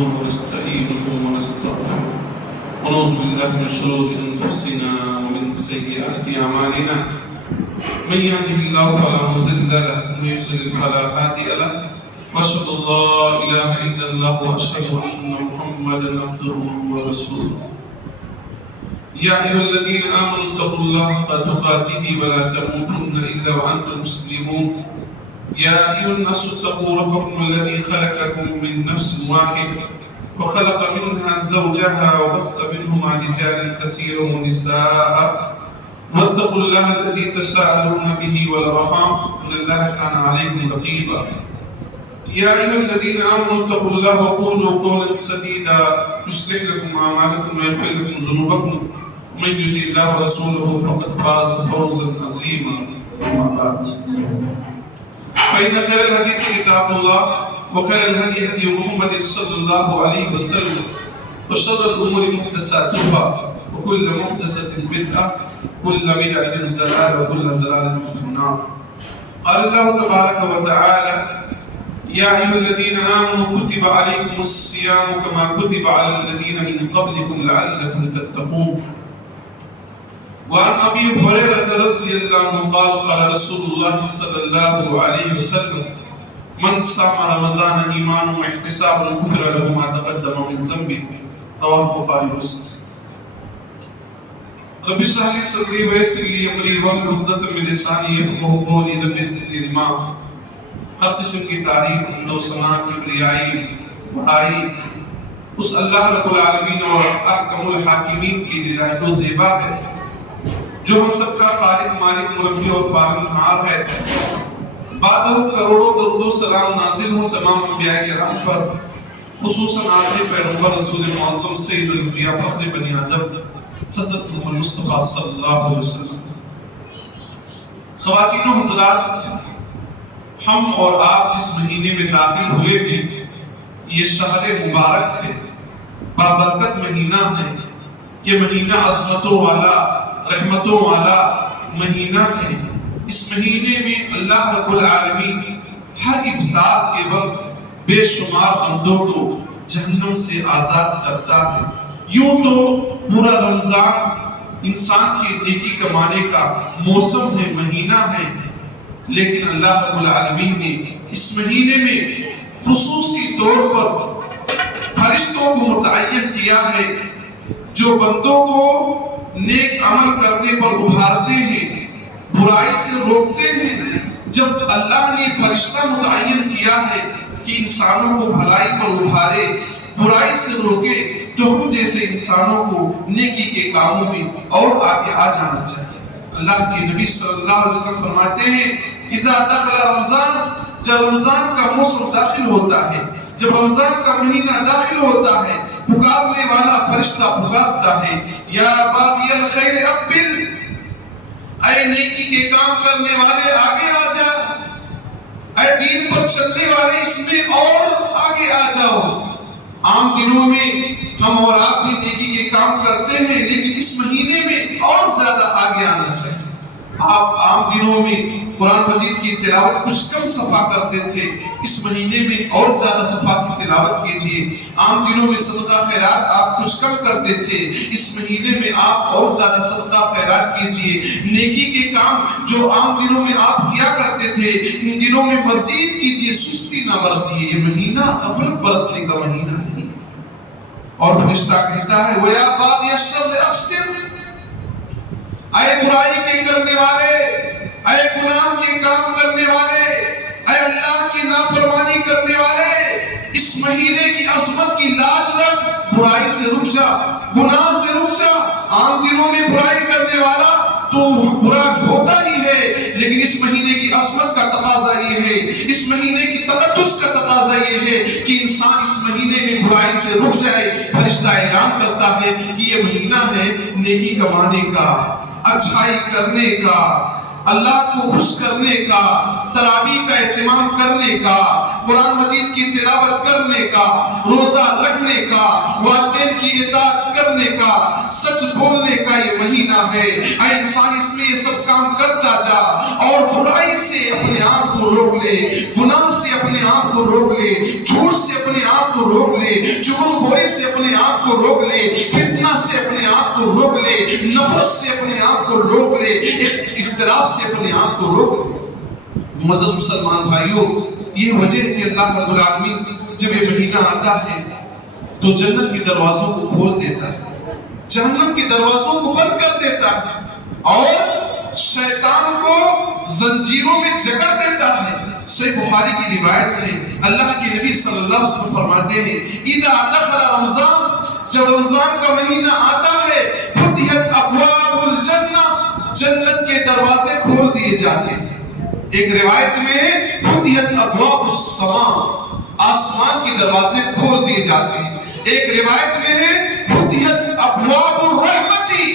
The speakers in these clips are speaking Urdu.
ونستعينه ونستغفره ونعوذ بالله من شرور أنفسنا ومن سيئات أعمالنا من يهده الله فلا مضل له ومن يضلل فلا هادي له وأشهد أن لا إله إلا الله وأشهد أن محمدا عبده ورسوله يا أيها الذين آمنوا اتقوا الله حق تقاته ولا تموتن إلا وأنتم مسلمون يا أيها الناس اتقوا ربكم الذي خلقكم من نفس واحدة وخلق منها زوجها وبث منهما رجالا كثيرا ونساء واتقوا الله الذي تساءلون به والأرحام إن الله كان عليكم رقيبا يا أيها الذين آمنوا اتقوا الله وقولوا قولا سديدا يصلح لكم أعمالكم ويغفر لكم ذنوبكم ومن يطع الله ورسوله فقد فاز فوزا عظيما أما بعد فإن خير الحديث كتاب الله وخير الهدي هدي محمد صلى الله عليه وسلم وشر الأمور محدثاتها وكل محدثة بدعة وكل بدعة ضلالة وكل ضلالة في النار قال الله تبارك وتعالى يا أيها الذين آمنوا كتب عليكم الصيام كما كتب على الذين من قبلكم لعلكم تتقون وعن أبي هريرة رضي الله عنه قال قال رسول الله صلى الله عليه وسلم من صام رمضان إيمانا واحتسابا غفر له ما تقدم من ذنبه رواه البخاري ومسلم رب اشرح لي صدري ويسر لي أمري واحلل عقدة من لساني يفقهوا قولي رب زدني علما ہر قسم کی تعریف حمد و ثنا کبریائی بڑائی اس اللہ رب العالمین اور احکم الحاکمین کی نہایت و زیبا ہے جو ہم سب کا خالق مالک مربی اور پالنہار ہے بعدہ کروڑوں درود و سلام نازل ہوں تمام انبیاء کرام پر خصوصاً آخری پیغمبر رسول معظم سید الانبیاء فخر بنی آدم حضرت محمد مصطفیٰ صلی اللہ علیہ وسلم خواتین و حضرات ہم اور آپ جس مہینے میں داخل ہوئے ہیں یہ شہر مبارک ہے بابرکت مہینہ ہے یہ مہینہ عظمتوں والا رحمتوں والا مہینہ ہے اس مہینے میں اللہ رب العالمین ہر افطار کے وقت بے شمار بندوں کو جہنم سے آزاد کرتا ہے یوں تو پورا رمضان انسان کے نیکی کمانے کا موسم ہے مہینہ ہے لیکن اللہ رب العالمین نے اس مہینے میں خصوصی طور پر فرشتوں کو متعین کیا ہے جو بندوں کو نیک عمل کرنے پر ابھارتے ہیں برائی سے روکتے ہیں جب اللہ نے فرشتہ متعین کیا ہے کہ انسانوں کو بھلائی پر ابھارے برائی سے روکے تو ہم جیسے انسانوں کو نیکی کے کاموں میں اور آگے آ جانا چاہیے اللہ کے نبی صلی اللہ علیہ وسلم فرماتے ہیں اذا دخل رمضان جب رمضان کا موسم داخل ہوتا ہے جب رمضان کا مہینہ داخل ہوتا ہے پکارنے والا فرشتہ پکارتا ہے یا باغی الخیر اقبل اے نیکی کے کام کرنے والے آگے آ جا اے دین پر چلنے والے اس میں اور آگے آ جاؤ عام دنوں میں ہم اور آپ بھی نیکی کے کام کرتے ہیں لیکن اس مہینے میں اور زیادہ آگے آنا چاہیے آپ عام دنوں میں قرآن مجید کی تلاوت کچھ کم صفحہ کرتے تھے اس مہینے میں اور زیادہ صفحہ کی تلاوت کیجئے عام دنوں میں صدقہ خیرات آپ کچھ کم کرتے تھے اس مہینے میں آپ اور زیادہ صدقہ خیرات کیجئے نیکی کے کام جو عام دنوں میں آپ کیا کرتے تھے ان دنوں میں مزید کیجئے سستی نہ برتیے یہ مہینہ غفلت برتنے کا مہینہ نہیں اور فرشتہ کہتا ہے وَيَا بَاغِيَ الشَّرِّ أَقْسِمْ اے برائی کے کرنے والے اے گناہ کے کام کرنے والے اے اللہ کی نافرمانی کرنے والے اس مہینے کی عظمت کی لاج رکھ برائی سے رک جا گناہ سے رک جا عام دنوں میں برائی کرنے والا تو برا ہوتا ہی ہے لیکن اس مہینے کی عظمت کا تقاضا یہ ہے اس مہینے کی تقدس کا تقاضا یہ ہے کہ انسان اس مہینے میں برائی سے رک جائے فرشتہ اعلان کرتا ہے کہ یہ مہینہ ہے نیکی کمانے کا اچھائی کرنے کا اللہ کو خوش کرنے کا تراویح کا اہتمام کرنے کا قرآن مجید کی تلاوت کرنے کا روزہ رکھنے کا والدین کی اطاعت کرنے کا سچ بولنے کا یہ مہینہ ہے اے انسان اس میں یہ سب کام کرتا جا اور برائی سے اپنے آپ کو روک لے گناہ سے اپنے آپ کو روک لے جھوٹ سے اپنے آپ کو کو روک لے, چغلخوری سے اپنے آپ کو روک لے, فتنہ سے اپنے آپ کو روک لے, نفرت سے اپنے آپ کو روک لے, اختلاف سے اپنے آپ کو روک لے. معزز مسلمان بھائیوں, یہ وجہ ہے کہ اللہ رب العالمین جب یہ مہینہ آتا ہے تو جنت کے دروازوں کو کھول دیتا ہے, جہنم کے دروازوں کو بند کر دیتا ہے, اور شیطان کو زنجیروں میں جکڑ دیتا ہے. صحیح بخاری کی روایت ہے, اللہ کے نبی صلی اللہ علیہ وسلم فرماتے ہیں, اذا دخل رمضان, جب رمضان کا مہینہ آتا ہے, فتحت ابواب الجنہ, جنت کے دروازے کھول دیے جاتے ہیں. ایک روایت میں فتحت ابواب السماء, آسمان کے دروازے کھول دیے جاتے ہیں. ایک روایت میں ہے فتحت ابواب الرحمتی,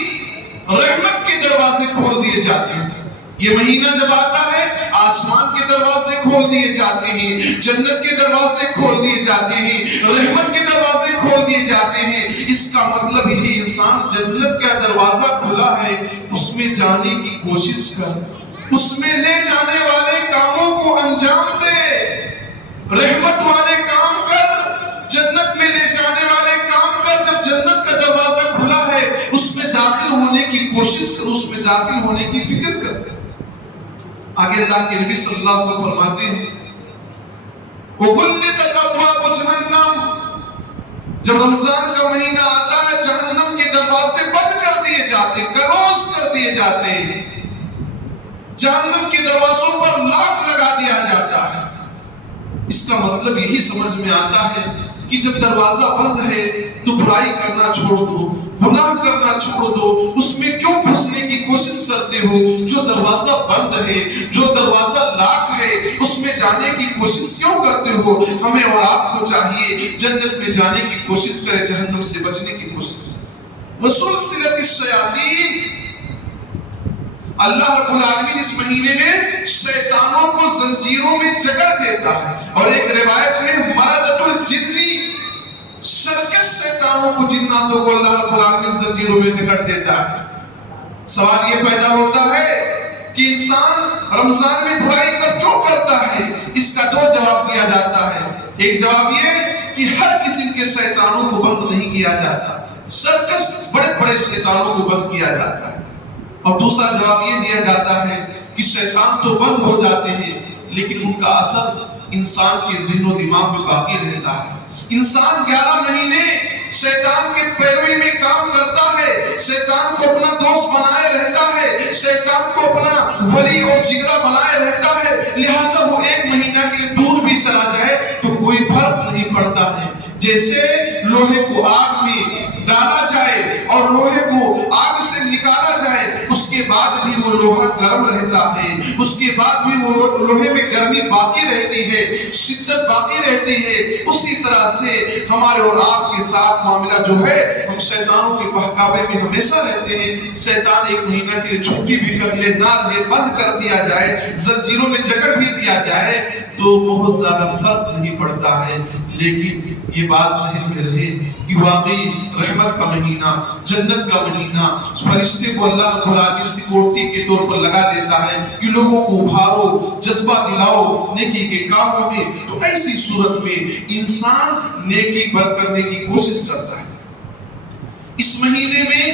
رحمت کے دروازے کھول دیے جاتے ہیں. یہ مہینہ جب آتا ہے آسمان کے دروازے کھول دیے جاتے ہیں, جنت کے دروازے کھول دیے جاتے ہیں, رحمت کے دروازے کھول دیے جاتے ہیں. اس کا مطلب یہ انسان جنت کا دروازہ کھلا ہے, اس میں جانے کی کوشش کر, اس میں لے جانے والے کاموں کو انجام دے, رحمت والے کام کر, جنت میں لے جانے والے کام کر. جب جنت کا دروازہ کھلا ہے اس میں داخل ہونے کی کوشش کر, اس میں داخل ہونے کی فکر کر. آگے اللہ کے نبی صلی اللہ علیہ وسلم فرماتے ہیں, وَغُلِّقَتْ أَبْوَابُ جَهَنَّمَ, جب رمضان کا مہینہ آتا ہے جہنم کے دروازے بند کر دیے جاتے ہیں, کلوز کر دیے جاتے ہیں, جہنم کے دروازوں پر لاک لگا دیا جاتا ہے. اس کا مطلب یہی سمجھ میں آتا ہے کہ جب دروازہ بند ہے تو برائی کرنا چھوڑ دو, گناہ کرنا چھوڑ دو. اس میں کیوں گھسنے کی کوشش کرتے ہو؟ جو دروازہ بند ہے, جو دروازہ لاک ہے, اس میں جانے کی کوشش کیوں کرتے ہو؟ ہمیں اور آپ کو چاہیے جنت میں جانے کی کوشش کرے, جہنم سے بچنے کی کوشش کرے. وَسُلْسِلَةِ الشَّيَاطِينِ, اللہ رب العالمین اس مہینے میں شیطانوں کو زنجیروں میں جکڑ دیتا ہے. اور ایک روایت میں مرضۃ الجنی, شرکش شیطانوں کو, جناتوں کو اللہ رب العالمین زنجیروں میں جکڑ دیتا ہے. سوال یہ پیدا ہوتا ہے کہ انسان رمضان میں برائی کب کیوں کرتا ہے؟ اس کا دو جواب دیا جاتا ہے. ایک جواب یہ کہ ہر قسم کے شیطانوں کو بند نہیں کیا جاتا, سرکش بڑے بڑے شیطانوں کو بند کیا جاتا ہے. اور دوسرا جواب یہ دیا جاتا ہے کہ شیطان تو بند ہو جاتے ہیں لیکن ان کا اثر انسان کے ذہن و دماغ میں باقی رہتا ہے. انسان 11 مہینے شیطان کے پیروی میں کام کرتا ہے, شیطان کو اپنا دوست بنائے رہتا ہے, شیطان کو اپنا ولی اور جگرا بنائے رہتا ہے. لہٰذا وہ 1 مہینہ کے لیے دور بھی چلا جائے تو کوئی فرق نہیں پڑتا ہے. جیسے لوہے کو آگ میں ڈالا جائے اور لوہے کو آگ سے نکالا جائے, اس کے بعد بھی وہ لوہا گرم رہتا ہے, اس کے بعد بھی وہ لوہے میں گرمی باقی رہتی ہے, شدت باقی رہتی ہے. اسی طرح سے ہمارے اور آپ کے ساتھ معاملہ جو ہے, ہم شیطانوں کے بہکاوے میں ہمیشہ رہتے ہیں. شیطان 1 مہینہ کے لیے چھٹی بھی کر لے, نہ رہے, بند کر دیا جائے, زنجیروں میں جکڑ بھی دیا جائے تو بہت زیادہ فرق نہیں پڑتا ہے. لیکن یہ بات ذہن میں رہے کہ واقعی رحمت کا مہینہ, جنت کا مہینہ, فرشتے کو اللہ رب العالمین سیکورٹی کے طور پر لگا دیتا ہے کہ لوگوں کو ابھارو, جذبہ دلاؤ نیکی کے کاموں میں. تو ایسی صورت میں انسان نیکی کرنے کی کوشش کرتا ہے. اس مہینے میں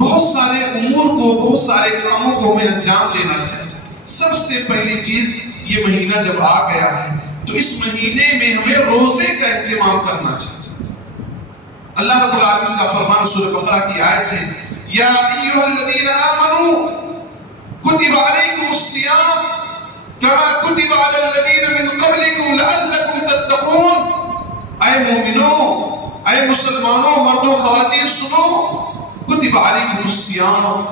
بہت سارے امور کو, بہت سارے کاموں کو ہمیں انجام دینا چاہیے. سب سے پہلی چیز, یہ مہینہ جب آ گیا ہے تو اس مہینے میں ہمیں روزے کا اہتمام کرنا چاہیے. اللہ رب العالمین کا فرمان سورہ بقرہ کی آیت ہے, یا ایھا الذین آمنوا کتب علیکم الصیام کما کتب علی الذین من قبلکم لعلکم تتقون. اے مومنوں, اے مسلمانوں, مردوں خواتین سنو, کتب علیکم الصیام,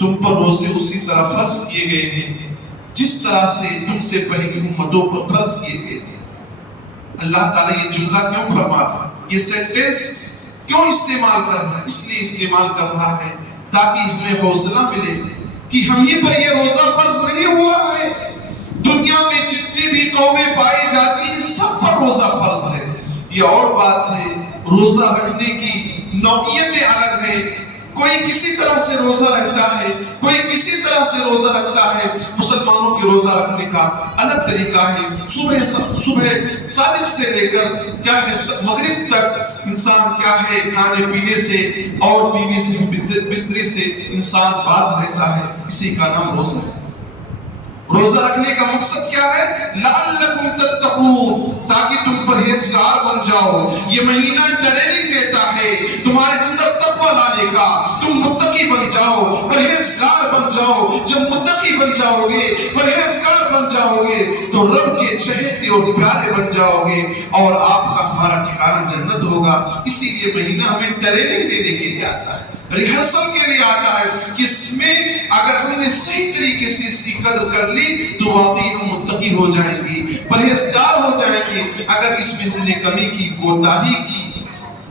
تم پر روزے اسی طرح فرض کیے گئے ہیں جس طرح سے تم سے پہلی امتوں پر فرض کیے گئے تھے. اللہ تعالیٰ یہ جملہ کیوں فرما رہا, یہ سینٹنس کیوں استعمال کر رہا ہے؟ اس لیے استعمال کر رہا ہے تاکہ ہمیں حوصلہ ملے کہ ہم ہی پر یہ روزہ فرض نہیں ہوا ہے. دنیا میں جتنی بھی قومیں پائی جاتی ہیں سب پر روزہ فرض ہے. یہ اور بات ہے, روزہ رکھنے کی نوعیتیں الگ ہیں, کوئی کسی طرح سے روزہ رکھتا ہے، کوئی کسی طرح سے روزہ رکھتا ہے۔ مسلمانوں کے روزہ رکھنے کا الگ طریقہ ہے۔ صبح صادق سے لے کر کیا ہے مغرب تک انسان کیا ہے کھانے پینے سے اور بیوی سے بستری سے انسان باز رہتا ہے، اسی کا نام روزہ ہے۔ روزہ رکھنے کا مقصد کیا ہے؟ لعلکم تتقون، تاکہ تم پرہیزگار بن جاؤ۔ یہ مہینہ ٹریننگ دیتا ہے تمہارے اندر تقوی لانے کا، تم متقی بن جاؤ، پرہیزگار بن جاؤ۔ جب متقی بن جاؤ گے، پرہیزگار بن جاؤ گے تو رب کے چہیتے اور پیارے بن جاؤ گے اور آپ کا ہمارا ٹھکانہ جنت ہوگا۔ اسی لیے مہینہ ہمیں ٹریننگ دینے کے لیے آتا ہے، ریہرسل کے لیے آتا ہے کہ اس میں اگر ہم نے صحیح طریقے سے اس کی قدر کر لی تو واقعی ہم متقی ہو جائیں گے، پرہیزگار ہو جائیں گے۔ اگر اس میں ہم نے کمی کی، کوتاہی کی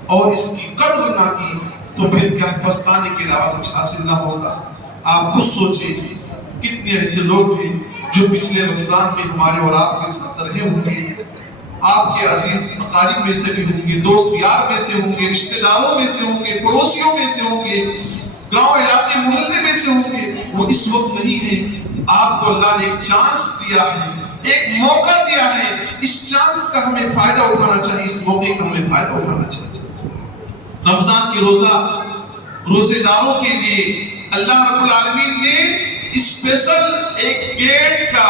اور اس کی قدر نہ کی تو پھر کیا پچھتانے کے علاوہ کچھ حاصل نہ ہوگا۔ آپ خود سوچیں کتنے ایسے لوگ ہیں جو پچھلے رمضان میں ہمارے اور آپ کے ساتھ رہے ہوں گے، آپ کے عزیز اقارب میں سے بھی ہوں گے، دوست یار میں سے ہوں گے، رشتہ داروں میں سے ہوں گے، پڑوسیوں میں سے ہوں گے، گاؤں علاقے محلے میں سے ہوں گے، وہ اس وقت نہیں ہے۔ آپ کو اللہ نے ایک چانس دیا ہے، ایک موقع دیا ہے، اس چانس کا ہمیں فائدہ اٹھانا چاہیے، اس موقع کا ہمیں فائدہ اٹھانا چاہیے۔ رمضان کی روزے داروں کے لیے اللہ رب العالمین نے اسپیشل ایک گیٹ کا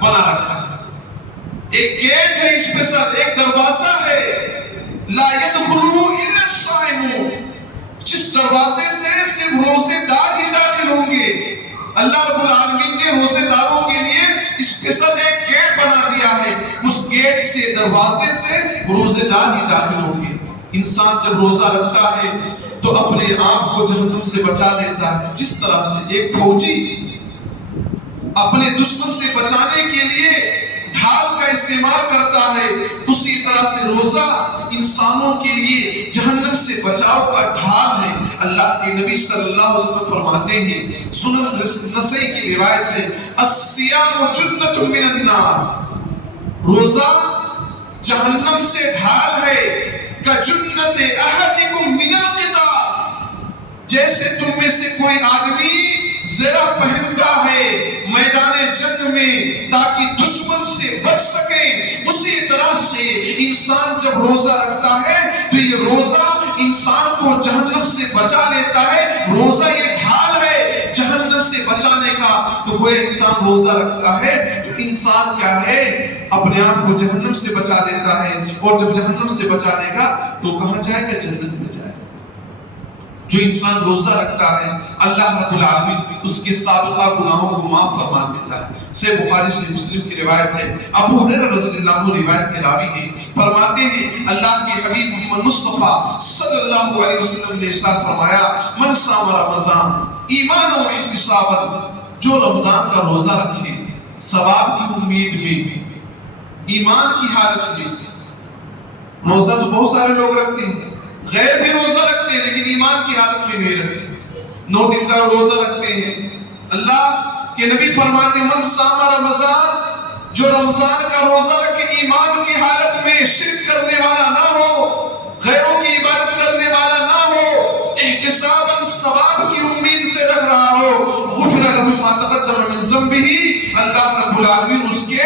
بنا رکھا ہے، ایک گیٹ ہے اسپیشل، ایک دروازہ ہے، لا يدخلوا الا الصائمون، جس دروازے سے صرف روزے دار ہی داخل ہوں گے۔ اللہ رب العالمین نے روزے داروں کے لیے اسپیشل ایک گیٹ بنا دیا ہے، اس گیٹ سے دروازے سے روزے دار ہی داخل ہوں گے۔ انسان جب روزہ رکھتا ہے تو اپنے آپ کو جہنم سے بچا لیتا ہے، جس طرح سے ایک فوجی اپنے دشمن سے بچانے کے لیے ڈھال کا استعمال کرتا ہے، اسی طرح سے روزہ انسانوں کے لیے جہنم سے بچاؤ کا ڈھال ہے۔ اللہ کے نبی صلی اللہ علیہ وسلم فرماتے ہیں، سنن نسائی کی روایت ہے، الصیام جنۃ من النار، روزہ جہنم سے ڈھال ہے، کجنۃ احدکم من القتال، جیسے تم میں سے کوئی آدمی زرہ پہنتا ہے میدان جنگ میں تاکہ دشمن سے بچ سکے، اسی طرح سے انسان جب روزہ رکھتا ہے تو یہ روزہ انسان کو جہنم سے بچا لیتا ہے۔ روزہ یہ ڈھال ہے جہنم سے بچانے کا، تو وہ انسان روزہ رکھتا ہے تو انسان کیا ہے اپنے آپ کو جہنم سے بچا لیتا ہے، اور جب جہنم سے بچا لے گا تو کہاں جائے گا؟ جنت میں جائے گا۔ جو انسان روزہ رکھتا ہے اللہ رب العالمین اس کے سابقہ گناہوں کو معاف فرما دیتا ہے۔ صحیح بخاری سے مسلم کی روایت ہے، ابو ہریرہ رضی اللہ عنہ روایت کے راوی ہیں، فرماتے ہیں اللہ کے حبیب محمد مصطفیٰ صلی اللہ علیہ وسلم نے ارشاد فرمایا، من صام رمضان ایمانا و احتسابا، جو رمضان کا روزہ رکھے ثواب کی امید میں، ایمان کی حالت میں۔ روزہ تو بہت سارے لوگ رکھتے ہیں، غیر بھی روزہ رکھتے ہیں لیکن ایمان کی حالت میں نہیں رکھتے، 9 دن کا روزہ رکھتے ہیں۔ اللہ کے نبی فرماتے ہیں، من صام رمضان، جو رمضان کا روزہ رکھے ایمان کی حالت میں، شرک کرنے والا نہ ہو، غیروں کی عبادت کرنے والا نہ ہو، احتساباً ثواب کی امید سے رکھ رہا ہو، غفر له ما تقدم من ذنبہ، اللہ رب العالمین اس کے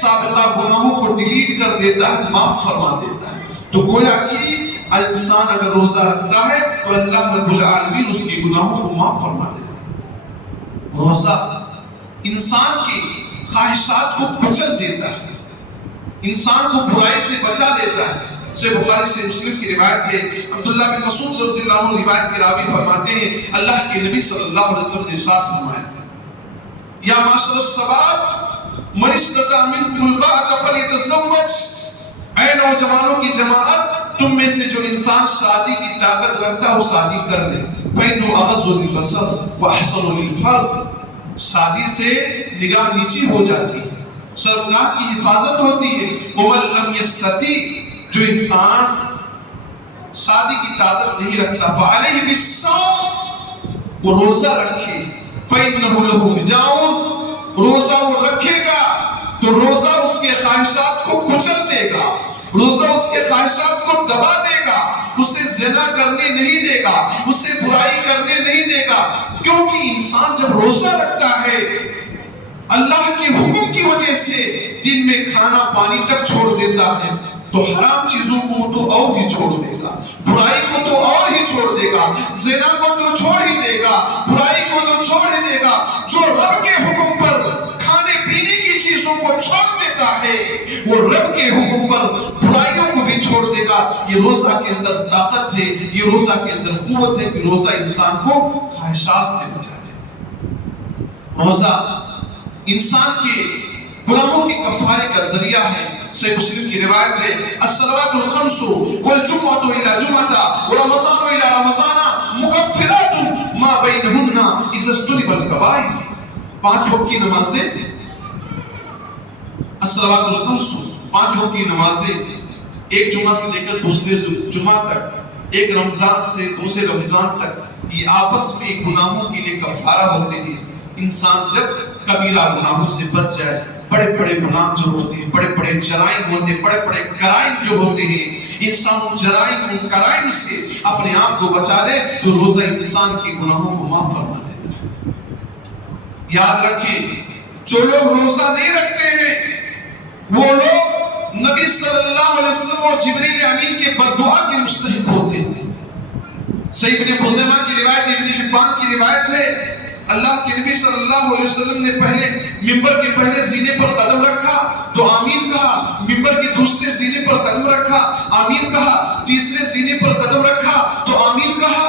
سابقہ گناہوں کو ڈیلیٹ کر دیتا ہے، معاف فرما دیتا ہے۔ تو گویا کہ انسان اگر روزہ رکھتا ہے تو اللہ رب العالمین اس کی گناہوں کو معاف فرما دیتا ہے۔ روزہ انسان کی خواہشات کو کچل دیتا ہے، انسان کو برائی سے بچا دیتا ہے۔ سے بخاری سے مسلم کی روایت ہے، عبداللہ بن مسعود رضی اللہ عنہ روایت کے راوی فرماتے ہیں، اللہ کے نبی صلی اللہ علیہ وسلم نے ارشاد فرمایا، یا معاشر الشباب من استطاع منکم الباءۃ فلیتزوج، اے نوجوانوں کی جماعت، تم میں سے جو انسان شادی کی طاقت رکھتا ہے وہ شادی کر لے، فإنه أغض للبصر وأحسن للفرج، شادی سے نگاہ نیچی ہو جاتی ہے، شرمگاہ کی حفاظت ہوتی ہے۔ ومن لم يستطع، جو انسان شادی کی طاقت نہیں رکھتا، فعلیہ بالصوم، وہ روزہ رکھے، فإنه له وجاء، روزہ وہ رکھے گا تو روزہ اس کے خواہشات کو کچل دے گا، روزہ اس کے خواہشات کو دبا دے گا، اسے زنا کرنے نہیں دے گا، اسے برائی کرنے کہ انسان جب روزہ رکھتا ہے اللہ کے حکم کی وجہ سے دن میں کھانا پانی تک چھوڑ دیتا ہے تو حرام چیزوں کو تو اور ہی چھوڑ دے گا، برائی کو تو اور ہی چھوڑ دے گا، زنا کو تو چھوڑ ہی دے گا، برائی کو تو چھوڑ ہی دے گا۔ جو رب کے حکم پر کھانے پینے کی چیزوں کو چھوڑ دیتا ہے وہ رب کے حکم پر برائیوں کو بھی چھوڑ دے گا۔ یہ روزہ کے اندر طاقت ہے، یہ روزہ کے اندر قوت ہے کہ روزہ انسان کو خواہشات سے بچا دے۔ روزہ انسان کے گناہوں کے کفارے کا ذریعہ ہے۔ صحیح مسلم کی روایت ہے الصلوات الخمس والجمعۃ الی جمعۃ ورمضان الی رمضان مکفرات ما بینہن اذا اجتنب الکبائر۔ 5 وقت کی نمازیں، الصلوات الخمس 5 وقت کی نمازیں ایک جمعہ سے لے کر دوسرے جمعہ تک، ایک رمضان سے دوسرے رمضان تک، یہ آپس میں گناہوں کے لیے کفارہ ہوتے ہیں۔ انسان جب کبیرہ گناہوں سے بچ جائے، بڑے بڑے گناہ جو ہوتے ہیں، بڑے بڑے جرائم ہوتے ہیں، بڑے بڑے کرائم جو ہوتے ہیں، انسان ان جرائم ان کرائم سے اپنے آپ کو بچا لے تو روزہ انسان کے گناہوں کو معاف فرما دیتا ہے۔ یاد رکھیں جو لوگ روزہ نہیں رکھتے ہیں وہ لوگ نبی صلی اللہ علیہ وسلم اور جبریل امین کے بددعا کے مستحق ہوتے ہیں۔ صحیح ابن خزیمہ کی روایت، ابن حبان کی روایت ہے اللہ کے نبی صلی اللہ علیہ وسلم نے پہلے منبر کے پہلے زینے پر قدم رکھا تو آمین کہا، منبر کے دوسرے زینے پر قدم رکھا آمین کہا، تیسرے زینے پر قدم رکھا تو آمین کہا۔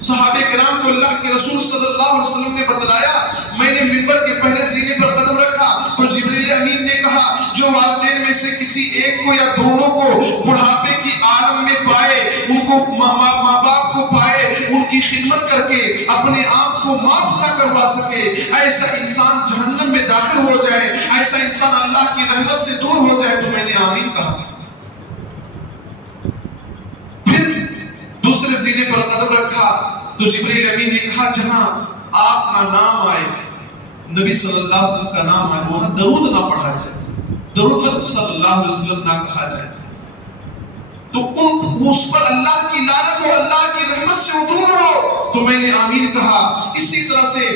صحابہ کرام کو اللہ کے رسول صلی اللہ علیہ وسلم نے بتلایا میں نے منبر کے پہلے زینے پر قدم رکھا تو جبریل امین نے کہا جو والدین میں سے کسی ایک کو یا دونوں کو بڑھاپے کی عالم میں پائے، ان کو ماں باپ کو پائے، ان کی خدمت کر کے اپنے آپ کو معاف نہ کروا سکے، ایسا انسان جہنم میں داخل ہو جائے، ایسا انسان اللہ کی رحمت سے دور ہو جائے تو میں نے آمین کہا۔ پھر دوسرے زینے پر قدم رکھا تو جبریل امین نے کہا جہاں آپ کا نام آئے، نبی صلی اللہ علیہ وسلم کا نام آئے، وہاں درود نہ پڑھا جائے، درود صلی اللہ علیہ وسلم نہ کہا جائے تو اس پر اللہ کی لعنت ہو، اللہ کی رحمت سے دور ہو تو میں نے آمین کہا۔ اسی طرح سے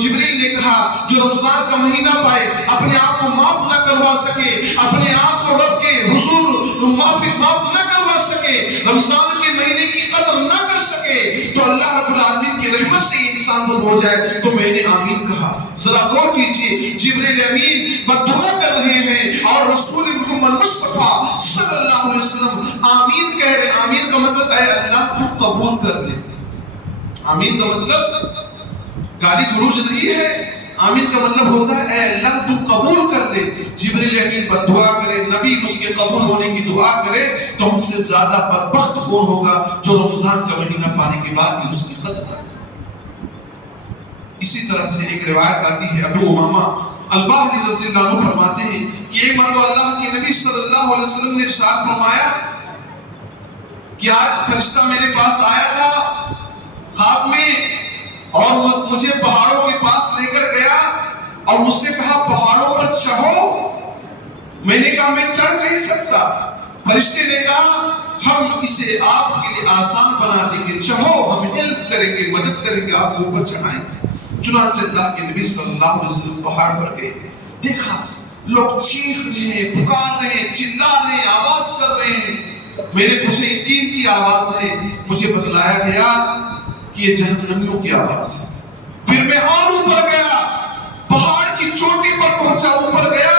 جبریل نے کہا جو رمضان کا مہینہ پائے، اپنے آپ کو معاف نہ کروا سکے، اپنے آپ کو رب کے حضور معاف نہ کروا سکے، رمضان کے مہینے کی قدر نہ کر سکے تو اللہ رب العالمین کی رحمت سے انسان دور ہو جائے تو میں نے آمین کہا۔ ذرا غور کیجئے جبریل امین بددعا کر رہے ہیں اور رسول محمد مصطفیٰ صلی اللہ علیہ وسلم آمین کہہ رہے۔ آمین کا مطلب اے اللہ تو قبول کر لے، آمین کا مطلب گالی گلوچ نہیں ہے، آمین کا مطلب ہوتا ہے اے اللہ تو قبول کر لے۔ جبریل امین بددعا کرے، نبی اس کے قبول ہونے کی دعا کرے تو ہم سے زیادہ بدبخت کون ہوگا جو رمضان کا مہینہ پانے کے بعد بھی اس کی قدر کرے۔ اسی طرح سے ایک روایت آتی ہے ابو امامہ الباہلی رضی اللہ عنہ فرماتے ہیں کہ ایک مرتبہ اللہ کے نبی صلی اللہ علیہ وسلم نے ارشاد فرمایا کہ آج فرشتہ میرے پاس آیا تھا خواب میں اور مجھے پہاڑوں کے پاس لے کر گیا اور مجھ سے کہا پہاڑوں پر چڑھو۔ میں نے کہا میں چڑھ نہیں سکتا۔ فرشتے نے کہا ہم اسے آپ کے لیے آسان بنا دیں گے، چڑھو، ہم ہیلپ کریں گے، مدد کریں گے، آپ کو اوپر چڑھائیں گے۔ چنانچہ اللہ کے نبی صلی اللہ علیہ وسلم پہاڑ پر گئے، دیکھا لوگ چیخ رہے ہیں، پکار رہے ہیں، چلا رہے ہیں، آواز کر رہے ہیں۔ میں نے پوچھا یہ کی آواز ہے؟ مجھے بتلایا گیا کہ یہ جہنمیوں کی آواز ہے۔ پھر میں اور اوپر گیا، پہاڑ کی چوٹی پر پہنچا، اوپر گیا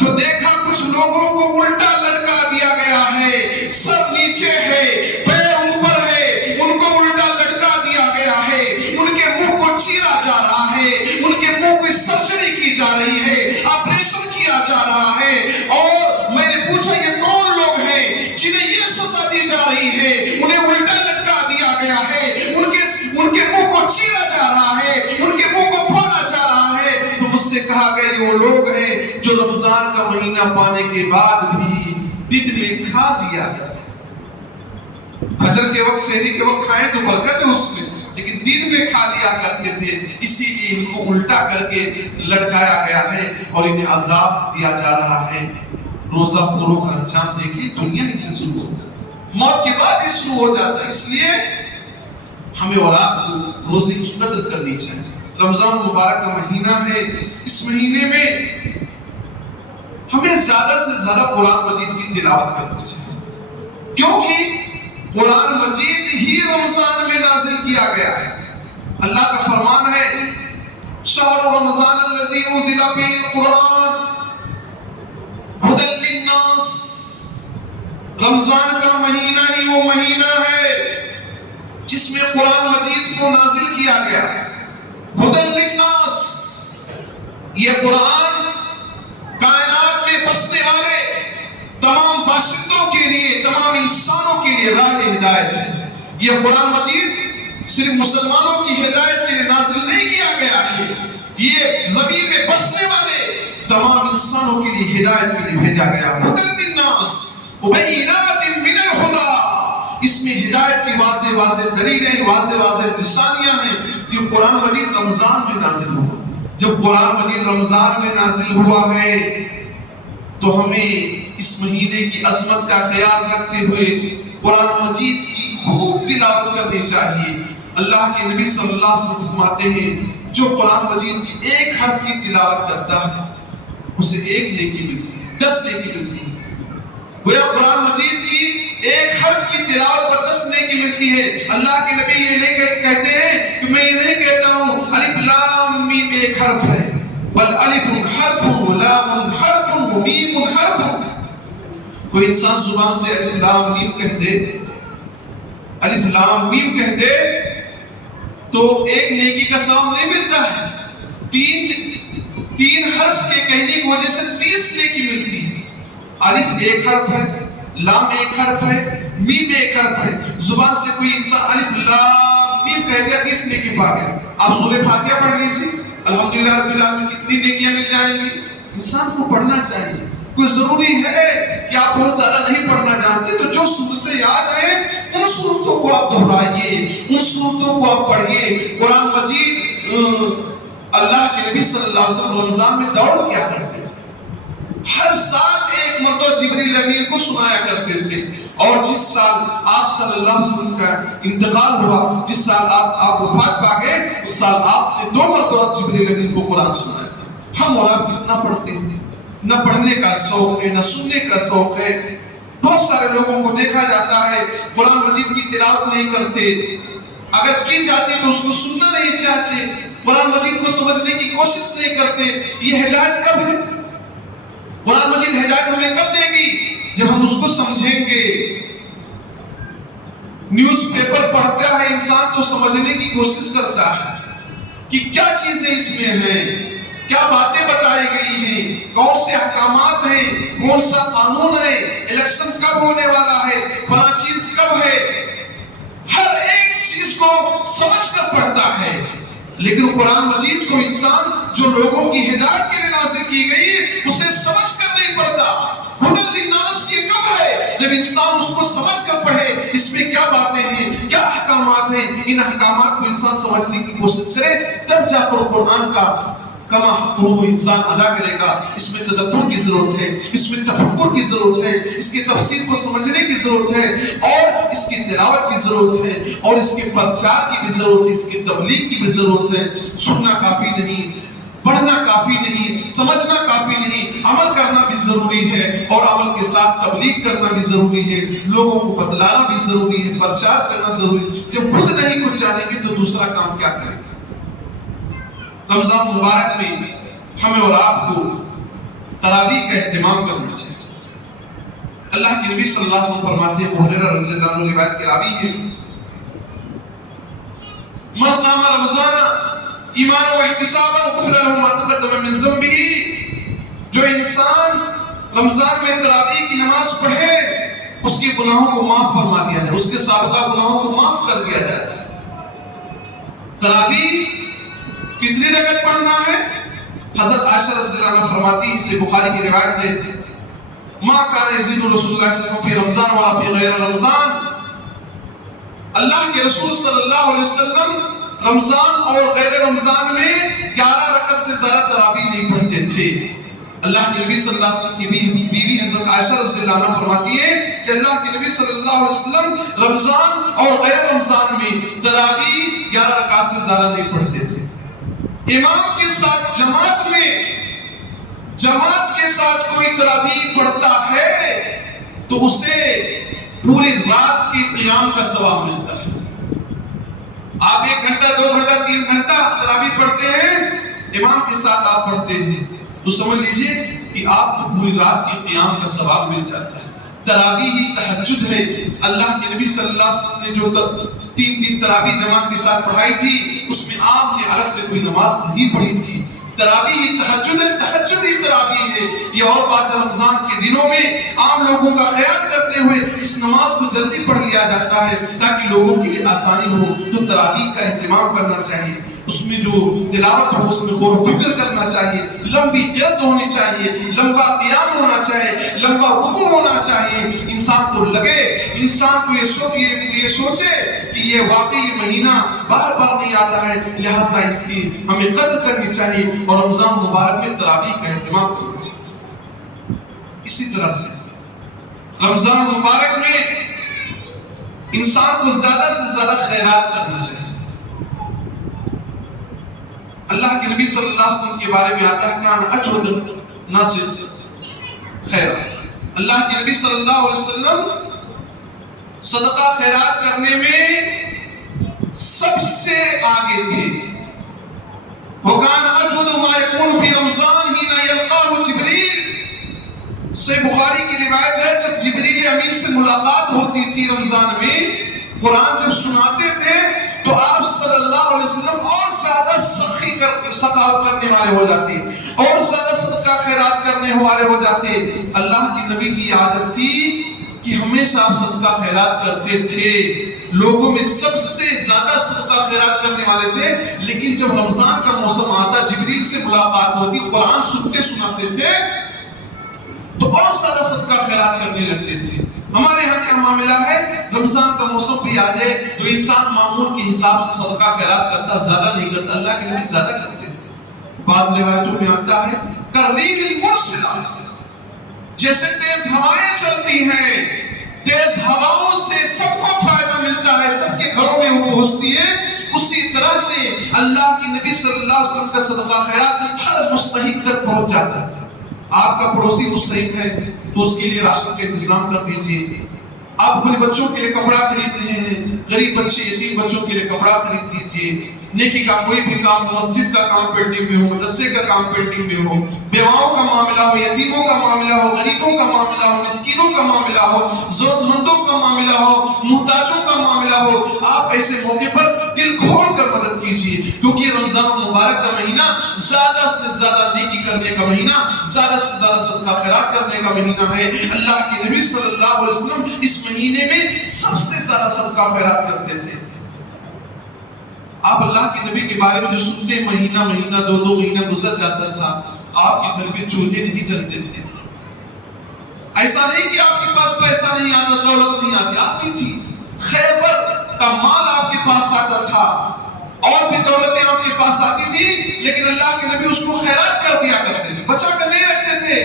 تو دیکھا کچھ لوگوں کو الٹا لٹکا دیا گیا ہے، سر نیچے ہے، پیر اوپر ہے، ان کو الٹا لٹکا دیا گیا ہے، ان کے منہ کو چیرا جا رہا ہے، ان کے منہ کو سرجری کی جا رہی ہے، آپریشن کیا جا رہا ہے۔ اور میں نے پوچھا یہ کون لوگ ہیں جنہیں یہ سزا دی جا رہی ہے؟ انہیں الٹا لٹکا دیا گیا ہے، ان کے منہ کو چیرا جا رہا ہے، ان کے منہ کو پھاڑا جا رہا ہے۔ تو مجھ سے کہا گیا یہ وہ لوگ ہیں جو رمضان کا مہینہ پانے کے بعد بھی دن میں کھا لیا گیا۔ فجر کے وقت سحری کے وقت کھائیں تو برکت ہے اس میں، لیکن دن میں کھا لیا کرتے تھے، اسی لیے ان کو الٹا کر کے لٹکایا گیا ہے اور انہیں عذاب دیا جا رہا ہے۔ روزہ خوروں کا انجام دیکھیے دنیا ہی سے شروع ہوتا ہے، موت کے بعد ہی شروع ہو جاتا ہے۔ اس لیے ہمیں اور آپ کو روزے کی قدر کرنی چاہیے۔ رمضان مبارک کا مہینہ ہے، اس مہینے میں ہمیں زیادہ سے زیادہ قرآن مجید کی تلاوت کرنی چاہیے، کیونکہ قرآن مجید ہی رمضان میں نازل کیا گیا ہے۔ اللہ کا فرمان ہے شہر رمضان الذی انزل فیہ القرآن ھدی للناس، رمضان کا مہینہ ہی وہ مہینہ ہے جس میں قرآن مجید کو نازل کیا گیا ہے۔ ھدی للناس، یہ قرآن کائنات میں بسنے والے تمام باشندوں کے لیے، تمام انسانوں کے لیے راہ ہدایت ہے۔ یہ قرآن مجید صرف مسلمانوں کی ہدایت کے لیے نازل نہیں کیا گیا ہے، یہ زمین میں بسنے والے تمام انسانوں کے لیے ہدایت کے لیے بھیجا گیا۔ ھدی للناس وبینات من الھدی، اس میں ہدایت کی واضح واضح دلیلیں، واضح واضح نشانیاں ہیں کہ قرآن مجید رمضان میں نازل ہوا۔ جب قرآن مجید رمضان میں نازل ہوا ہے تو ہمیں اس مہینے کی عظمت کا خیال رکھتے ہوئے قرآن مجید کی خوب تلاوت کرنی چاہیے۔ اللہ کے نبی صلی اللہ علیہ وسلم فرماتے ہیں جو قرآن مجید کی ایک حرف کی تلاوت کرتا ہے اسے ایک نیکی ملتی ہے، 10 نیکی ملتی ہے۔ گویا قرآن مجید کی ایک حرف کی تلاوت پر 10 نیکی ملتی ہے۔ اللہ کے نبی یہ نہیں کہتے ہیں کہ میں یہ نہیں کہتا ہوں الف لام میم ایک حرف ہے، بل الف حرف لام حرف میم حرف۔ کوئی انسان زبان سے الف لام میم کہہ دے، الف لام میم کہہ دے تو ایک نیکی کا ثواب نہیں ملتا ہے، تین حرف کے کہنے کی وجہ سے 30 نیکی ملتی ہے۔ الف ایک حرف ہے، لام ایک حرف ہے، میم ایک حرف ہے۔ زبان سے کوئی انسان الف لام میم کہہ دیا 30 نیکی پا گیا۔ آپ سورہ فاتحہ پڑھ لیجیے، الحمدللہ رب العالمین کتنی نیکیاں مل جائیں گی۔ انسان کو پڑھنا چاہیے، کوئی ضروری ہے کہ آپ بہت زیادہ نہیں پڑھنا جانتے تو جو صورتیں یاد ہیں ان صورتوں کو آپ دہرائیے، ان صورتوں کو آپ پڑھیے۔ قرآن مجید اللہ کے نبی صلی اللہ علیہ وسلم رمضان میں دوڑ کیا کرتے تھے، ہر سال ایک مرتبہ جبریل امین کو سنایا کرتے تھے، اور جس سال آپ صلی اللہ علیہ وسلم کا انتقال ہوا، جس سال آپ وفات پا گئے، اس سال آپ نے 2 مرتبہ جبریل امین کو قرآن سنایا تھا۔ ہم اور آپ کتنا پڑھتے ہیں؟ نہ پڑھنے کا شوق ہے، نہ سننے کا شوق ہے۔ بہت سارے لوگوں کو دیکھا جاتا ہے قرآن مجید کی تلاوت نہیں کرتے، اگر کی جاتی تو اس کو سننا نہیں چاہتے، قرآن مجید کو سمجھنے کی کوشش نہیں کرتے۔ یہ ہدایت کب ہے؟ قرآن مجید ہدایت ہمیں کب دے گی؟ جب ہم اس کو سمجھیں گے۔ نیوز پیپر پڑھتا ہے انسان تو سمجھنے کی کوشش کرتا ہے کہ کیا چیزیں اس میں ہیں، کیا باتیں بتائی گئی ہیں، کون سے احکامات ہیں، کون سا قانون ہے، الیکشن کب ہونے والا ہے، فلاں چیز کب ہے۔ ہر ایک چیز کو سمجھ کر پڑھتا ہے، لیکن قرآن مجید کو انسان جو لوگوں کی ہدایت کے لیے نازل کی گئی اسے سمجھ کر نہیں پڑھتا۔ ھدی للناس یہ کب ہے؟ جب انسان اس کو سمجھ کر پڑھے، اس میں کیا باتیں ہیں، کیا احکامات ہیں، ان احکامات کو انسان سمجھنے کی کوشش کرے، تب جا کر قرآن کا کما حقہ انسان ادا کرے گا۔ اس میں تدبر کی ضرورت ہے، اس میں تفکر کی ضرورت ہے، اس کی تفسیر کو سمجھنے کی ضرورت ہے، اور اس کی تلاوت کی ضرورت ہے، اور اس کے پرچار کی بھی ضرورت ہے، اس کی تبلیغ کی بھی ضرورت ہے۔ سننا کافی نہیں، پڑھنا کافی نہیں، سمجھنا کافی نہیں، عمل کرنا بھی ضروری ہے، اور عمل کے ساتھ تبلیغ کرنا بھی ضروری ہے، لوگوں کو بتلانا بھی ضروری ہے، پرچار کرنا ضروری ہے۔ جب خود نہیں کچھ جانیں گے تو دوسرا کام کیا کریں گے؟ رمضان مبارک میں ہمیں اور آپ کو تراویح کا اہتمام کرنا چاہیے۔ اللہ کے نبی صلی اللہ علیہ وسلم فرماتے ہیں، ابو ہریرہ رضی اللہ عنہ روایت کی راوی ہے، من قام رمضان ایمانا و احتسابا غفر له ما تقدم من ذنبه، جو انسان رمضان میں تراویح کی نماز پڑھے اس کے گناہوں کو معاف فرما دیا جائے، اس کے سابقہ گناہوں کو معاف کر دیا جاتا ہے۔ تراویح کتنی رکعت پڑھنا ہے؟ حضرت عائشہ رضی اللہ عنہ فرماتی ہیں، سے بخاری کی روایت ہے، ما کان یزید رسول اللہ صلی اللہ علیہ وسلم فی رمضان ولا فی غیر رمضان، اللہ کے رسول صلی اللہ علیہ وسلم رمضان اور غیر رمضان میں 11 رکعت سے زیادہ تراویح نہیں پڑھتے تھے۔ اللہ کے نبی صلی اللہ علیہ وسلم کی بیوی حضرت عائشہ رضی اللہ عنہ فرماتی ہے کہ اللہ کے نبی صلی اللہ علیہ وسلم رمضان اور غیر رمضان میں تراویح 11 رکعت سے زیادہ نہیں پڑھتے تھے۔ امام کے ساتھ جماعت کے ساتھ کوئی تراویح پڑھتا ہے تو اسے پوری رات کی قیام کا ثواب ملتا ہے۔ آپ 1 گھنٹہ 2 گھنٹہ 3 گھنٹہ تراویح پڑھتے ہیں، امام کے ساتھ آپ پڑھتے ہیں تو سمجھ لیجئے کہ آپ کو پوری رات کی قیام کا ثواب مل جاتا ہے۔ تراویح ہی تہجد ہے۔ اللہ کے نبی صلی اللہ علیہ وسلم نے جو 3 تراویح جماعت کے ساتھ پڑھائی تھی اس میں آپ نے الگ سے کوئی نماز نہیں پڑھی تھی۔ تراویح ہی تہجد ہے، تہجد ہی تراویح ہے۔ یہ اور بات رمضان کے دنوں میں عام لوگوں کا خیال کرتے ہوئے اس نماز کو جلدی پڑھ لیا جاتا ہے تاکہ لوگوں کے لیے آسانی ہو، تو تراویح کا اہتمام کرنا چاہیے۔ اس میں جو تلاوت ہو اس میں غور و فکر کرنا چاہیے، لمبی قرات ہونی چاہیے، لمبا قیام ہونا چاہیے، لمبا رکوع ہونا چاہیے۔ انسان کو لگے، انسان کو یہ سوچے کہ یہ واقعی مہینہ بار بار نہیں آتا ہے، لہذا اس کی ہمیں قدر کرنی چاہیے اور رمضان مبارک میں تراویح کا اہتمام کرنا چاہیے۔ اسی طرح سے رمضان مبارک میں انسان کو زیادہ سے زیادہ خیرات کرنا چاہیے۔ اللہ کے نبی صلی اللہ علیہ وسلم کے بارے میں آتا ہے کان اجود الناس خیر، اللہ کے نبی صلی اللہ علیہ وسلم صدقہ خیرات کرنے میں سب سے آگے تھے۔ وَكَانَ أَجْوَدُ مَا يَكُونُ فِي رَمْضَانِ حِينَ يَلْقَاهُ جِبْرِيلُ۔ صحیح بخاری کی روایت ہے جب جبریل امین سے ملاقات ہوتی تھی رمضان میں، قرآن جب سناتے تھے تو آپ صلی اللہ علیہ وسلم اور زیادہ سخاوت کرنے والے ہو جاتے، اور زیادہ صدقہ خیرات کرنے والے ہو جاتے۔ اللہ کی نبی کی عادت تھی کہ ہمیشہ آپ صدقہ خیرات کرتے تھے، لوگوں میں سب سے زیادہ صدقہ خیرات کرنے والے تھے، لیکن جب رمضان کا موسم آتا جبریل سے ملاقات ہوتی، قرآن سنتے سناتے تھے تو اور زیادہ صدقہ خیرات کرنے لگتے تھے۔ ہمارے یہاں کیا معاملہ ہے، رمضان کا موسم بھی آ جائے تو انسان معمول کے حساب سے صدقہ خیرات کرتا، زیادہ نہیں کرتا۔ اللہ کے نبی زیادہ کرتے ہیں۔ بعض روایتوں میں آتا ہے کَالرِّیحِ الْمُرْسِلَةِ، جیسے تیز ہوائیں چلتی ہیں، تیز ہواؤں سے سب کو فائدہ ملتا ہے، سب کے گھروں میں وہ پہنچتی ہے، اسی طرح سے اللہ کے نبی صلی اللہ علیہ وسلم کا صدقہ خیرات ہر مستحق تک پہنچ جاتا ہے۔ آپ کا پڑوسی مستحق ہے تو اس کے لیے راشن کا انتظام کر دیجئے۔ آپ اپنے بچوں کے لیے کپڑا خرید رہے ہیں، غریب بچے یتیم بچوں کے لیے کپڑا خرید دیجئے۔ نیکی کا کوئی بھی کام، مسجد کا کام پینڈنگ میں ہو، مدرسے کا کام پینڈنگ میں ہو، بیواؤں کا معاملہ ہو، یتیموں کا معاملہ ہو، غریبوں کا معاملہ ہو، مسکینوں کا معاملہ ہو، ضرورت مندوں کا معاملہ ہو، محتاجوں کا معاملہ ہو، آپ ایسے موقع پر دل کھول کر مدد کیجیے، کیونکہ رمضان مبارک کا مہینہ زیادہ سے زیادہ نیکی کرنے کا مہینہ، زیادہ سے زیادہ صدقہ خیرات کرنے کا مہینہ ہے۔ اللہ کے نبی صلی اللہ علیہ وسلم اس مہینے میں سب سے زیادہ صدقہ خیرات کرتے تھے۔ آپ اللہ کے نبی کے بارے میں جو سنتے مہینہ مہینہ 2 مہینہ گزر جاتا تھا، آپ کے گھر میں چولہے نہیں جلتے تھے۔ ایسا نہیں کہ آپ کے پاس پیسہ نہیں آتا، دولت نہیں آتی تھی، خیبر کا مال آپ کے پاس آتا تھا، اور بھی دولتیں آپ کے پاس آتی تھی، لیکن اللہ کے نبی اس کو خیرات کر دیا کرتے تھے، بچا کر نہیں رکھتے تھے۔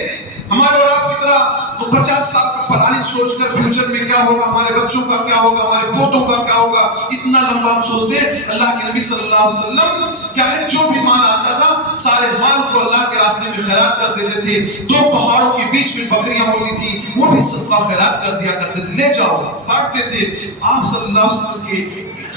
ہمارے اور آپ کی طرح 50 سال کا پلاننگ سوچ کر فیوچر میں کیا ہوگا، ہمارے بچوں کا کیا ہوگا، ہمارے پوتوں کا کیا ہوگا، اتنا لمبا ہم سوچتے ہیں۔ اللہ کے نبی صلی اللہ علیہ وسلم کیا ہے، جو بھی مال آتا تھا سارے مال کو اللہ کے راستے میں خیرات کر دیتے تھے۔ 2 پہاڑوں کے بیچ میں بکریاں ہوتی تھی، وہ بھی صدقہ خیرات کر دیا کرتے تھے، لے جاؤ، بانٹتے تھے۔ آپ صلی اللہ علیہ وسلم کے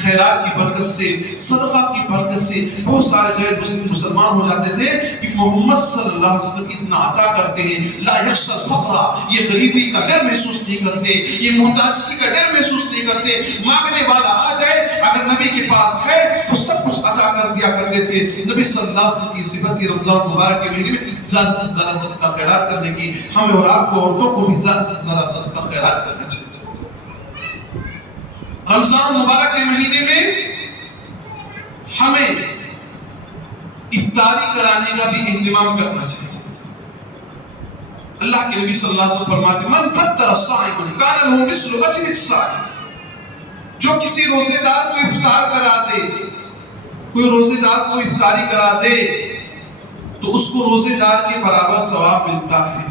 خیرات کی برکت سے، صدقہ کی برکت سے بہت سارے غیر مسلم مسلمان ہو جاتے تھے کہ محمد صلی اللہ علیہ وسلم اتنا عطا کرتے ہیں، لا یخشى الفقر، یہ غریبی کا ڈر محسوس نہیں کرتے، یہ محتاجی کا ڈر محسوس نہیں کرتے۔ مانگنے والا آ جائے، اگر نبی کے پاس ہے تو سب کچھ عطا کر دیا کرتے تھے۔ نبی صلی اللہ علیہ وسلم کی صفت کی رمضان مبارک کے مہینے میں زیادہ سے زیادہ صدقہ خیرات کرنے کی، ہمیں اور آپ کو عورتوں کو بھی زیادہ سے زیادہ صدقہ خیرات کرنا چاہیے۔ رمضان مبارک کے مہینے میں ہمیں افطاری کرانے کا بھی اہتمام کرنا چاہیے۔ اللہ کے نبی صلی اللہ علیہ وسلم فرماتے ہیں من فطر صائما کان له مثل اجر الصائم، جو کسی روزے دار کو افطار کرا دے، کوئی روزے دار کو افطاری کرا دے تو اس کو روزے دار کے برابر ثواب ملتا ہے۔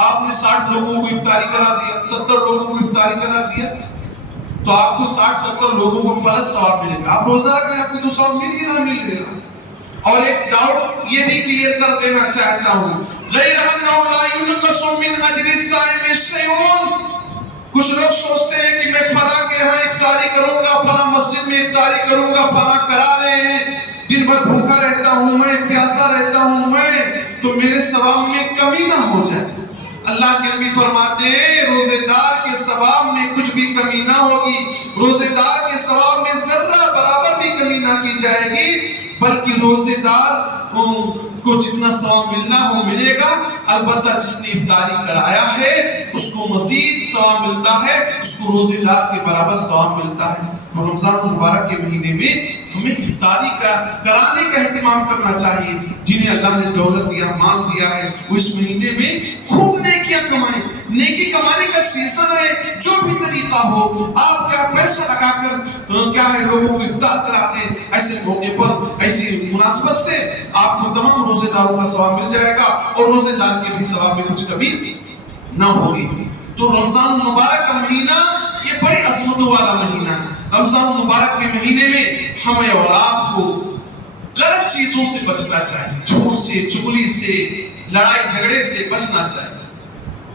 آپ نے 60 لوگوں کو افطاری کرا دیا، 70 لوگوں کو افطاری کرا دیا، تو آپ کو 60-70 لوگوں کو پلس ثواب ملے گا۔ آپ روزہ رکھ رہے ہیں، آپ کو تو ثواب مل ہی نہ مل رہے گا۔ اور ایک ڈاؤٹ یہ بھی کلیئر کر دینا چاہتا ہوں، غیر انہ لا ينقص من اجر الصائم شیء۔ کچھ لوگ سوچتے ہیں کہ میں فلاں کے ہاں افطاری کروں گا، فلاں مسجد میں افطاری کروں گا، فلاں کرا رہے ہیں، دن بھر بھوکا رہتا ہوں میں، پیاسا رہتا ہوں میں، تو میرے ثواب میں کمی نہ ہو جائے۔ اللہ کے نبی فرماتے ہیں روزے دار کے ثواب میں کچھ بھی کمی نہ ہوگی، روزے دار کے ثواب میں ذرہ برابر بھی کمی نہ کی جائے گی، بلکہ روزے دار کو جتنا ثواب ملنا وہ ملے گا۔ البتہ جس نے افطاری کرایا ہے اس کو مزید ثواب ملتا ہے، اس کو روزے دار کے برابر ثواب ملتا ہے۔ رمضان مبارک کے مہینے میں ہمیں افطاری کرانے کا اہتمام کرنا چاہیے۔ جنہیں اللہ نے دولت دیا، مال دیا ہے، وہ اس مہینے میں خوب نیکیاں کمائیں۔ نیکی کمانے کا سیزن ہے، جو بھی طریقہ ہو، آپ کیا پیسہ لگا کر کیا ہے لوگوں کو افطار کراتے ہیں، ایسے موقع پر ایسی مناسبت سے آپ کو تمام روزے داروں کا ثواب مل جائے گا، اور روزے دار کے بھی ثواب میں کچھ کمی نہ ہوگی۔ تو رمضان مبارک کا مہینہ یہ بڑی عظمتوں والا مہینہ ہے۔ رمضان مبارک کے مہینے میں ہمیں اور آپ کو غلط چیزوں سے بچنا چاہیے، جھوٹ سے، چغلی سے، لڑائی جھگڑے سے بچنا چاہیے،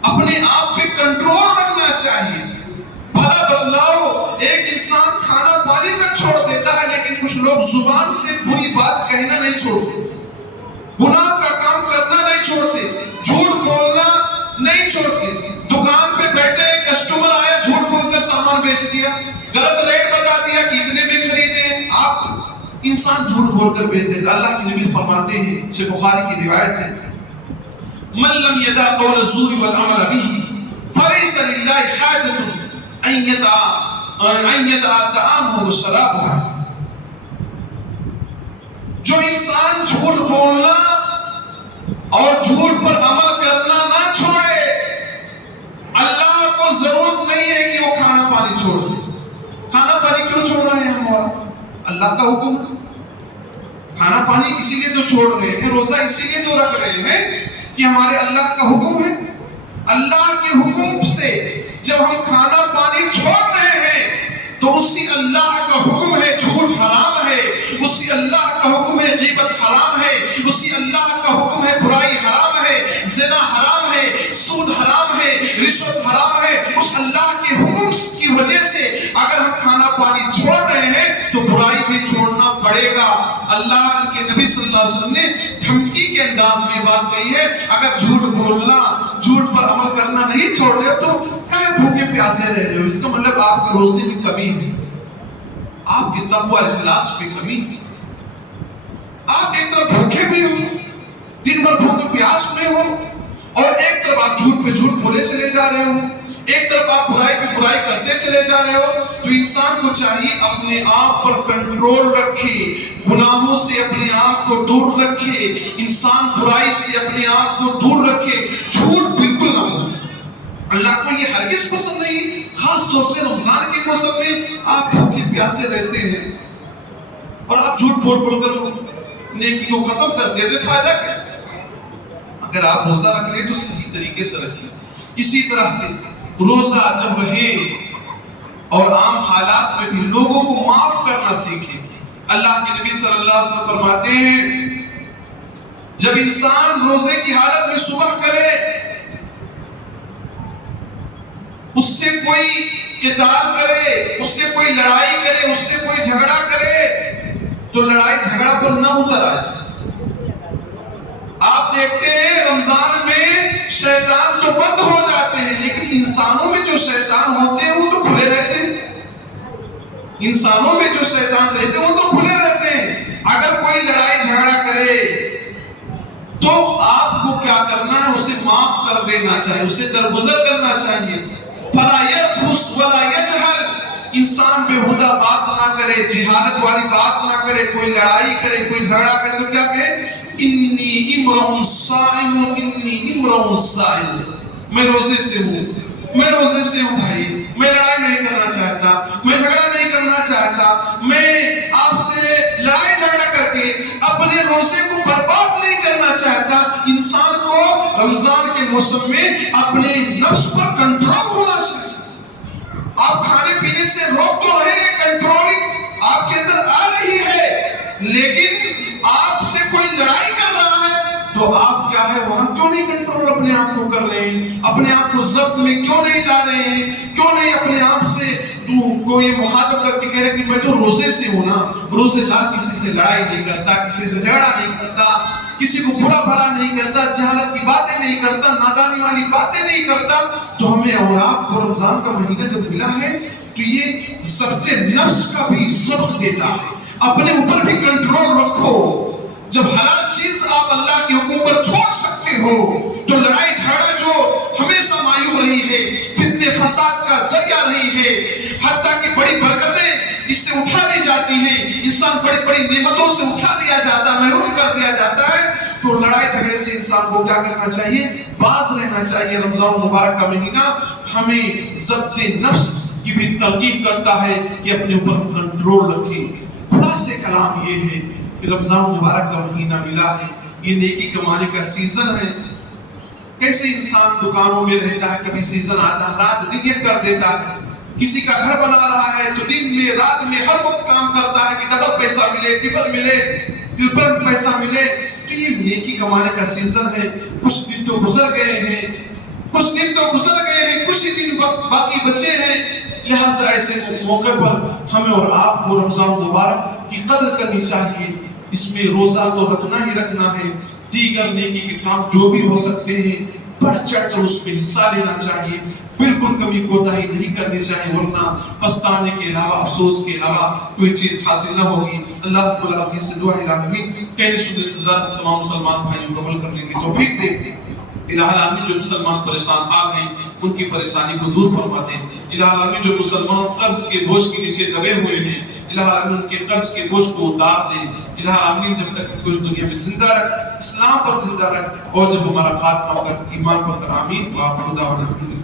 اپنے آپ پہ کنٹرول رکھنا چاہیے۔ بھلا بدلاؤ، ایک انسان کھانا پانی تک چھوڑ دیتا ہے، لیکن کچھ لوگ زبان سے بری بات کہنا نہیں چھوڑتے، گناہ کا کام کرنا نہیں چھوڑتے، جھوٹ بولنا نہیں چھوڑتے۔ دکان پہ بیٹھے کسٹمر آیا، جھوٹ بول کر سامان بیچ دیا، غلط ریٹ بتا دیا کہ اتنے میں خریدے، آپ انسان جھوٹ بول کر بیچ دیتا۔ اللہ کے نبی فرماتے ہیں، سے بخاری کی روایت ہے، من لم يدع قول الزور والعمل به فليس لله حاجة ان يدع طعامه وشرابه۔ جو انسان جھوٹ بولنا اور جھوٹ پر عمل کرنا نہ چھوڑے، اللہ کو ضرورت نہیں ہے کہ وہ کھانا پانی چھوڑ دے۔ کھانا پانی کیوں چھوڑ رہے ہیں ہم؟ اور اللہ کا حکم، کھانا پانی اسی لیے تو چھوڑ رہے ہیں، روزہ اسی لیے تو رکھ رہے ہیں کہ ہمارے اللہ کا حکم ہے۔ اللہ کے حکم سے جب ہم کھانا پانی چھوڑ رہے ہیں تو اسی اللہ کا حکم ہے جھوٹ حرام ہے، اسی اللہ کا حکم ہے غیبت حرام ہے، اسی اللہ کا حکم ہے برائی حرام ہے، زنا حرام ہے، سود حرام ہے، رشوت حرام ہے۔ اس اللہ کے حکم کی وجہ سے اگر ہم کھانا پانی چھوڑ رہے ہیں تو برائی بھی چھوڑنا پڑے گا۔ اللہ کے نبی صلی اللہ علیہ وسلم نے دھمکی کے انداز میں بات کہی ہے، اگر جھوٹ بولنا، جھوٹ پر عمل کرنا نہیں چھوڑ رہے تو کیا بھوکے پیاسے رہ رہے ہو؟ اس کا مطلب آپ کے روزے میں کمی ہے، آپ کے تقوی اخلاص میں کمی ہے، آپ ایک طرف بھوکے بھی ہو، دن بھر بھوک پیاس میں ہو، اور ایک طرف آپ جھوٹ پہ جھوٹ بولے چلے جا رہے ہو، ایک طرف آپ برائی پہ برائی کرتے چلے جا رہے ہو۔ تو انسان کو چاہیے اپنے آپ پر کنٹرول رکھے، گناہوں سے اپنے آپ کو دور رکھے، انسان برائی سے اپنے آپ کو دور رکھے، جھوٹ بالکل نہ بولے۔ اللہ کو یہ ہرگز پسند نہیں، خاص طور سے رمضان کے موسم میں آپ بھوکے پیاسے رہتے ہیں اور آپ جھوٹ بول بول کر نیکی کو ختم کر دیتے، فائدہ کیا؟ اگر آپ روزہ رکھ رہے ہیں تو صحیح طریقے سے رکھیے۔ اسی طرح سے روزہ جب رہے اور عام حالات میں بھی لوگوں کو معاف کرنا سیکھیں۔ اللہ کے نبی صلی اللہ علیہ وسلم فرماتے ہیں جب انسان روزے کی حالت میں صبح کرے، اس سے کوئی قتال کرے، اس سے کوئی لڑائی کرے، اس سے کوئی جھگڑا کرے، تو لڑائی جھگڑا پر نہ اتر آئے۔ آپ دیکھتے ہیں رمضان میں شیطان تو بند ہو جاتے ہیں، لیکن انسانوں میں جو شیطان ہوتے ہیں وہ تو کھلے رہتے ہیں، انسانوں میں جو شیطان رہتے ہیں وہ تو کھلے رہتے ہیں۔ اگر کوئی لڑائی جھگڑا کرے تو آپ کو کیا کرنا ہے؟ اسے معاف کر دینا چاہیے، اسے درگزر کرنا چاہیے۔ فَلَا يَرْفُثْ وَلَا يَجْهَلْ، انسان بےہودہ بات نہ کرے، جہالت والی بات نہ کرے، کوئی لڑائی کرے، کوئی جھگڑا کرے تو کیا کہے؟ انی امرؤ صائم، انی امرؤ صائم، میں روزے سے ہوں، میں روزے سے ہوں بھائی، میں لڑائی نہیں کرنا چاہتا، میں جھگڑا نہیں کرنا چاہتا، میں آپ سے لڑائی جھگڑا کر کے اپنے روزے کو برباد نہیں کرنا چاہتا۔ انسان کو رمضان کے موسم میں اپنے نفس پر کنٹرول ہونا چاہیے. آپ کھانے پینے سے روک تو رہے ہیں، کنٹرولنگ آپ کے اندر آ رہی ہے، لیکن آپ سے کوئی لڑائی کر رہا ہے تو آپ کیا ہے وہاں کیوں نہیں کنٹرول اپنے آپ کو کر رہے ہیں؟ اپنے آپ کو ضبط میں کیوں نہیں لا رہے ہیں؟ کیوں نہیں اپنے آپ سے کو یہ مخاطب کر کے کہہ رہے کہ میں تو روزے سے ہوں نا. روزے دار کسی سے لڑائی نہیں کرتا، کسی سے جھگڑا نہیں کرتا، کسی کو برا بھلا نہیں کرتا، جہالت کی باتیں نہیں کرتا، نادانی والی باتیں نہیں کرتا. تو ہمیں اور آپ کو رمضان کا مہینہ جب ملا ہے تو یہ ضبط نفس کا بھی ضبط دیتا ہے. اپنے اوپر بھی کنٹرول رکھو. جب حلال چیز آپ اللہ کے حکم پر چھوڑ سکتے ہو تو لڑائی جھگڑا جو ہمیشہ مایوب رہی ہے، فتنے فساد کا ذریعہ رہی ہے، حتیٰ کہ بڑی برکتیں اس سے اٹھا لی جاتی ہیں، انسان بڑی بڑی نعمتوں سے اٹھا لیا جاتا ہے، محروم کر دیا جاتا ہے. تو لڑائی جھگڑے سے انسان کو کیا کرنا چاہیے؟ باز رہنا چاہیے. رمضان مبارک کا مہینہ ہمیں ضبط نفس کی بھی تلقین کرتا ہے کہ اپنے اوپر کنٹرول رکھیں. خلاصے کلام یہ ہے کہ رمضان مبارک کا مہینہ ملا ہے، یہ نیکی کمانے کا سیزن ہے. کیسے انسان دکانوں میں رہتا ہے، کبھی سیزن آتا ہے رات دن ایک کر دیتا ہے. کسی کا گھر بنا رہا ہے تو دن میں رات میں ہر وقت کام کرتا ہے کہ ڈبل پیسہ ملے، ٹرپل پیسہ ملے. تو یہ نیکی کمانے کا سیزن ہے. کچھ دن تو گزر گئے ہیں، کچھ ہی دن باقی بچے ہیں. لہٰذا ایسے موقع پر ہمیں اور آپ کو رمضان مبارک کی قدر کرنی چاہیے. اس میں روزہ تو رکھنا ہی رکھنا ہے، دیگر نیکی کے کام جو بھی ہو سکتے ہیں بڑھ چڑھ کر اس میں حصہ لینا چاہیے. بالکل کمی کوتاہی نہیں کرنی چاہیے، ورنہ پچھتانے کے علاوہ، افسوس کے علاوہ کوئی چیز حاصل نہ ہوگی. اللہ رب العالمین سے دعا ہے العالمین کہنے سننے سے زیادہ تمام مسلمان بھائیوں کو عمل کرنے کی توفیق دے. الہ العالمین جو مسلمان پریشان حال ہیں ان کی پریشانی کو دور فرما دے. الہ العالمین جو مسلمان قرض کے بوجھ کے نیچے دبے ہوئے ہیں، الہ العالمین ان کے قرض کے بوجھ کو اتار دے. الہ العالمین جب تک کچھ دنیا میں زندہ رکھ، اسلام پر زندہ رکھ، اور جب ہمارا خاتمہ کر ایمان پر کر. آمین. وآخر دعوانا الحمدللہ.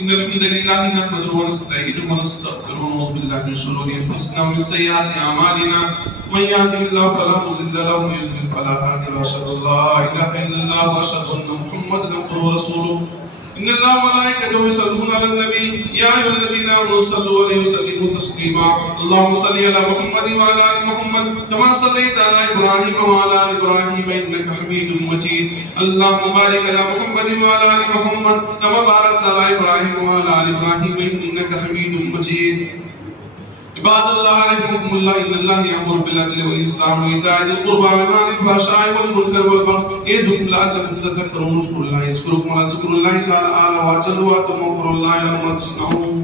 إن الحمد لله نحمده ونستعينه ونستغفره ونعوذ بالله من شرور أنفسنا ومن سيئات أعمالنا من يهده الله فلا مضل له ومن يضلل فلا هادي له وأشهد أن لا إله إلا الله وأشهد أن محمدا عبده ورسوله. إن الله وملائكته يصلون على النبي يا أيها الذين آمنوا صلوا عليه وسلموا تسليما. اللهم صل على محمد وعلى آل محمد كما صليت على إبراهيم وعلى آل إبراهيم إنك حميد مجيد. اللهم بارك على محمد وعلى آل محمد كما باركت على إبراهيم وعلى آل إبراهيم إنك حميد مجيد. عباد الله رحمكم الله إن الله يأمر بالعدل والإحسان وإيتاء ذي القربى وينهى عن الفحشاء والمنكر والبغي يعظكم لعلكم تذكرون. اذكروا الله يذكركم ولذكر الله تعالى أعلى وأجل وأنتم الله يعلم ما تصنعون.